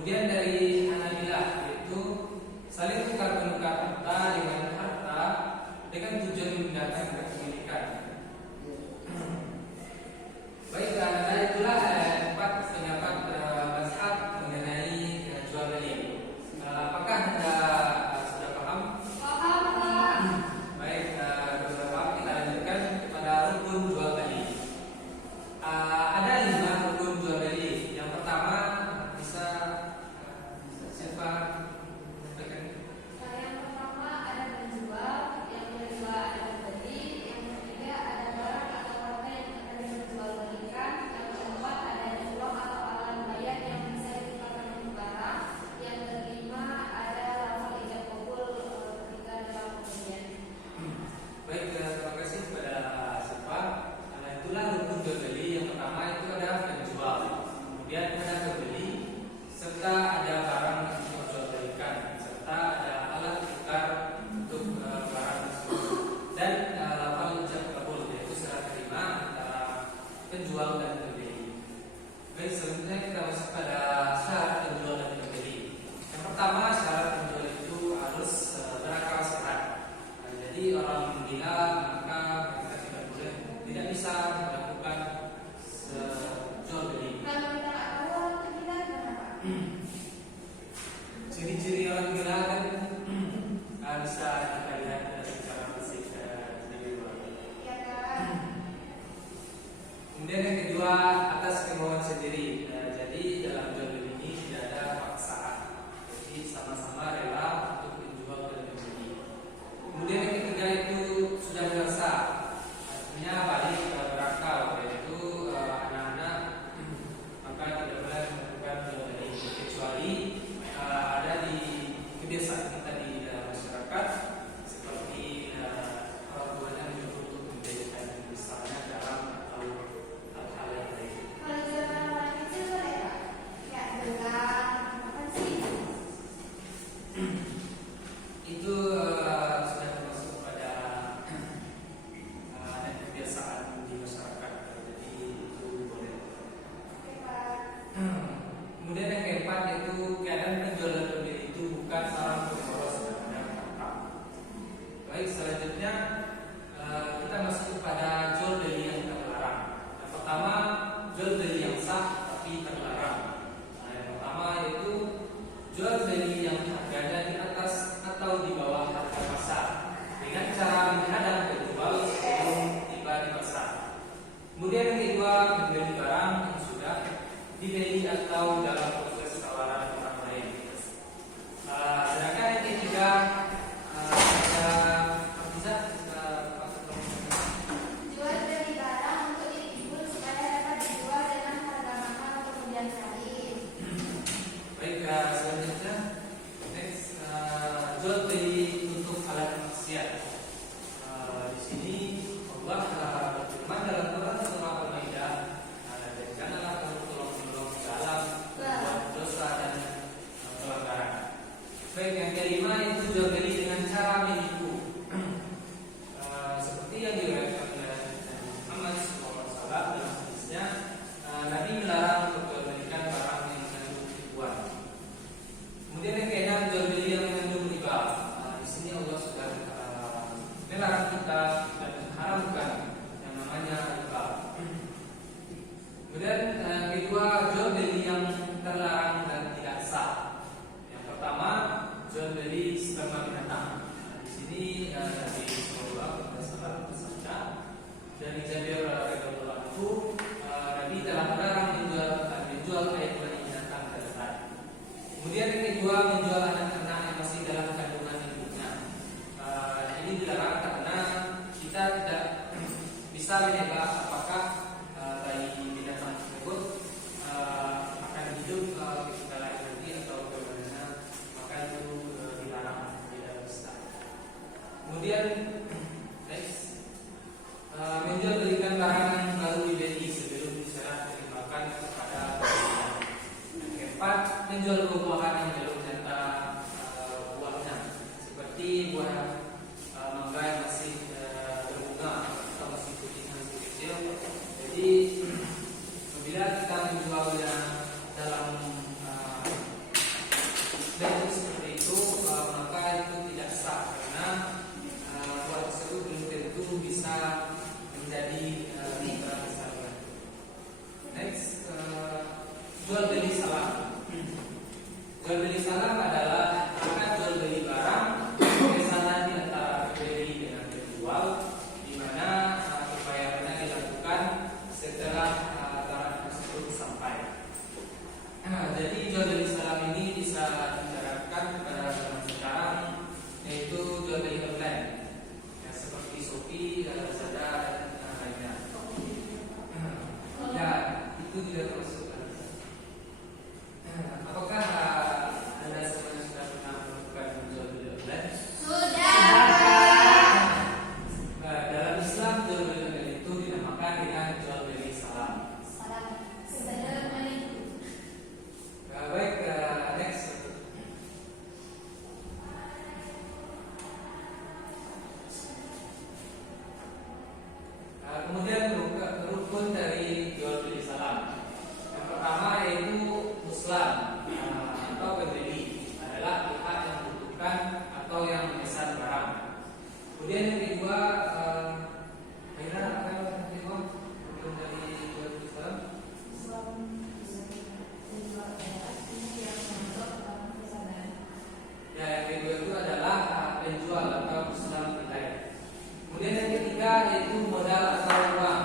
Kemudian dari Hanabilah yaitu saling tukar menukar harta dengan harta dengan tujuan memindahkan kepemilikan. Baik, karena itulah empat pendapat mazhab mengenai jual beli. Apakah Anda sudah paham? Paham. Baik, beberapa kita lanjutkan kepada rukun jual beli. Ada 5 rukun jual beli. Yang pertama bisa siapa? Yang pertama ada menjual, yang kedua ada membeli, yang ketiga ada barang atau harta yang akan diperjualbelikan, yang keempat ada uang atau alat bayar yang bisa ditukarkan untuk barang, yang kelima ada lafal ijab qabul ketika dalam pembelian. Baik, terima kasih kepada siapa. Itulah rukun jual beli. Yang pertama itu ada penjual, kemudian ada pembeli, serta ada barang yang diperjualbelikan, serta ada alat tukar untuk barang tersebut, dan lafal ijab qabul yaitu serah terima antara penjual dan pembeli. Baik, selanjutnya kita masuk pada syarat penjual dan pembeli. Yang pertama, syarat penjual itu harus berakal sehat. Jadi orang gila maka kita tidak bisa melakukan jual beli. Kalau kita nggak tahu orang itu gila kenapa? Ciri-ciri orang gila kan bisa kita lihat secara fisik dari luar. Ya kan? Kemudian yang kedua, atas kemauan sendiri. Jadi dalam jual beli ini tidak ada paksaan. Jadi sama-sama rela untuk menjual dan membeli. Kemudian yang ketiga itu sudah dewasa, artinya balik berakal, yaitu anak-anak maka tidak boleh melakukan jual beli kecuali ada di kebiasaan kita di dalam masyarakat seperti orang tuanya menyuruh untuk menjadikan misalnya garam atau hal-hal yang lain. Kalau zaman orang kecil boleh nggak? Ya gelang, apa sih? Itu sudah termasuk pada ada kebiasaan di masyarakat, jadi itu boleh. Oke Pak. Kemudian yang keempat itu keadaan penjual dan pembeli itu bukan salah pemboros terhadap harta. Baik, selanjutnya kita masuk kepada jual beli yang terlarang. Yang pertama, jual beli yang sah tapi terlarang. Yang pertama yaitu jual beli yang harganya di atas atau di bawah harga pasar dengan cara menghadang penjual sebelum tiba di pasar. Kemudian yang kedua, membeli barang yang sudah dibeli atau dalam proses tawaran orang lain. Sedangkan yang ketiga bisa Jual beli barang untuk ditimbun supaya dapat dijual dengan harga mahal kemudian hari. baik. Selanjutnya next, jual beli untuk alat maksiat. Di sini Allah berfirman dalam Quran surah Al-Maidah, dan janganlah kamu tolong-menolong dalam membuat dosa dan pelanggaran. Baik, yang kelima itu jual beli dengan cara menipu. Seperti yang diriwayatkan oleh Nabi Muhammad SAW dalam hadisnya, Nabi melarang memperjualbelikan barang yang mengandung tipuan. Kemudian yang keenam, jual beli yang mengandung riba. Di sini Allah sudah melarang kita dan mengharamkan yang namanya riba. Kemudian kedua, jual beli yang terlarang dan tidak sah. Yang pertama, jual beli sperma binatang. Di sini Nabi Sallallahu Alaihi Wasallam bersabda dari Jabir radhiyallahu anhu, Nabi telah melarang menjual air mani binatang ternak. Kemudian yang kedua, menjual anak ternak yang masih dalam kandungan ibunya. Ini dilarang karena kita tidak bisa menebak apakah bayi binatang tersebut akan hidup ketika lahir nanti atau bagaimana, maka itu dilarang, tidak bisa. Kemudian next, menjual belikan barang yang baru dibeli sebelum diserah terimakan kepada pembelinya. Yang keempat, menjual buah-buahan yang belum nyata buahnya, seperti buah mangga yang masih berbunga atau masih putih, masih kecil. Jadi apabila kita menjualnya dalam Jual beli salam adalah akad jual beli barang kerjasama di antara pembeli dengan penjual, di mana pembayarannya dilakukan setelah barang tersebut sampai. Jadi jual beli salam ini bisa diterapkan pada zaman sekarang, yaitu jual beli online, ya, seperti Shopee, Lazada dan lainnya. Ya, itu tidak termasuk. Apakah Anda semuanya sudah pernah melakukan jual beli online? Dalam Islam jual beli online itu dinamakan dengan jual beli salam. Baik, next. Kemudian rukun dari jual beli salam. Yang pertama yaitu muslim atau pembeli adalah pihak yang membutuhkan atau yang memesan barang. Kemudian yang kedua, apa yang kedua rukun dari jual beli salam? Ya, yang kedua itu adalah penjual atau muslim nilai. Kemudian yang ketiga yaitu modal atau uang,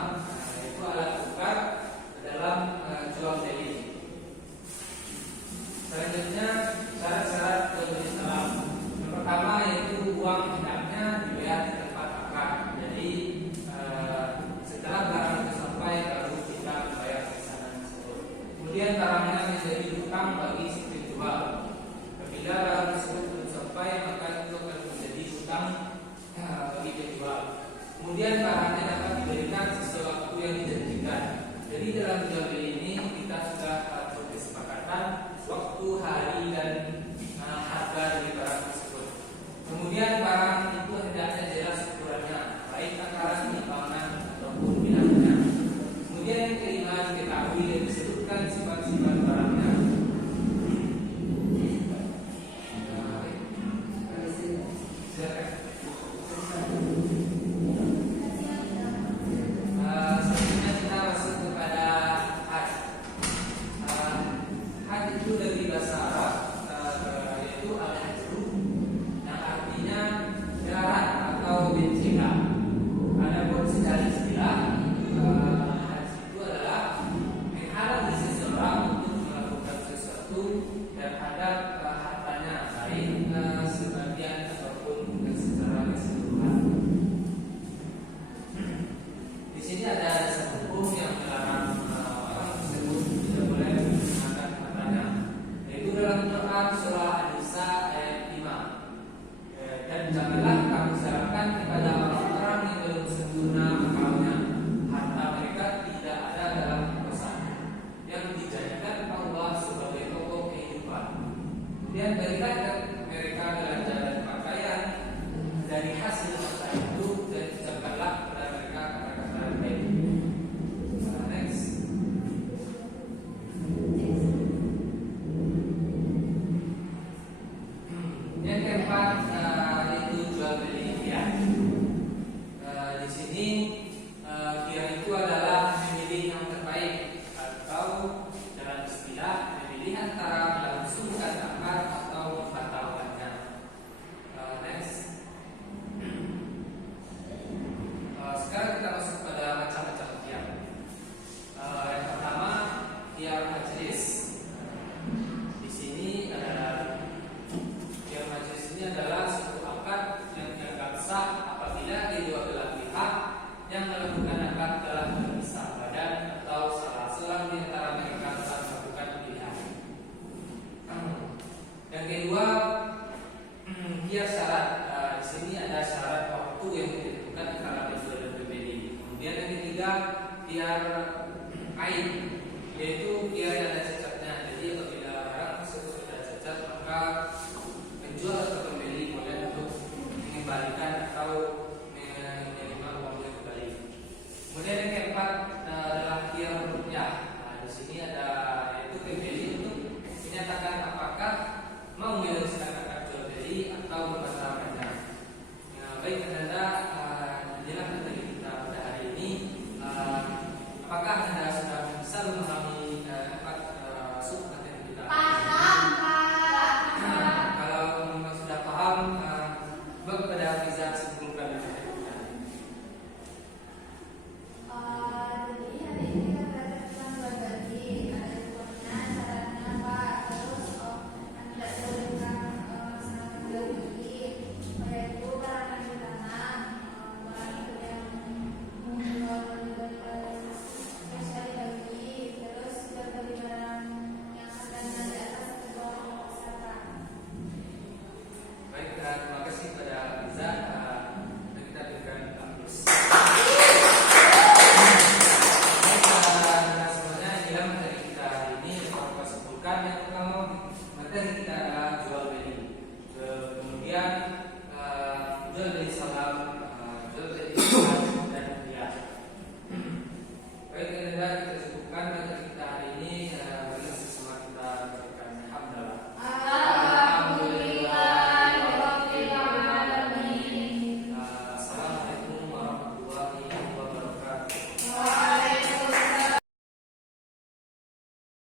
yaitu alat tukar dalam jual beli. Selanjutnya syarat-syarat jual beli salam. Yang pertama yaitu uang hendaknya dibayar di tempat akad. Jadi setelah barang itu sampai baru kita membayar pesanan tersebut. Kemudian barangnya menjadi hutang bagi si penjual. Apabila barang tersebut belum sampai, maka itu akan menjadi hutang bagi penjual. Kemudian barangnya dapat diberikan sesuai waktu yang dijanjikan. Jadi dalam jual beli ini kita sudah kesepakatan waktu, hari, dan harga dari barang tersebut. Kemudian barang itu hendaknya jelas ukurannya, baik takaran, timbangan ataupun bilangnya. Kemudian yang kelima diketahui dan disebutkan sifat-sifat barangnya. Selanjutnya kita masuk kepada had. Had itu dari bahasa Arab, yaitu al-hajru, yang artinya jarak atau mencegah. Adapun secara istilah, had itu adalah menghalangi seseorang untuk melakukan sesuatu terhadap hartanya, baik sebagian ataupun secara keseluruhan. Di sini ada dasar hukum yang melarang orang tersebut tidak boleh menggunakan hartanya, yaitu dalam Quran surah An-Nisa ayat 5. Dan janganlah kamu serahkan kepada orang-orang yang belum sempurna akalnya harta mereka tidak ada dalam kosan yang dijadikan Allah sebagai pokok kehidupan. Kemudian berikan mereka belanja dan pakaian dari hasil harta itu, dan ucapkanlah kepada mereka kata-kata yang baik. Next. Yang keempat yaitu jual beli khiyar. Di sini khiyar itu adalah memilih yang terbaik, atau dalam istilah memilih antara melangsungkan akad atau membatalkannya. Next. Sekarang kita masuk pada macam-macam khiyar. Yang pertama khiyar majlis.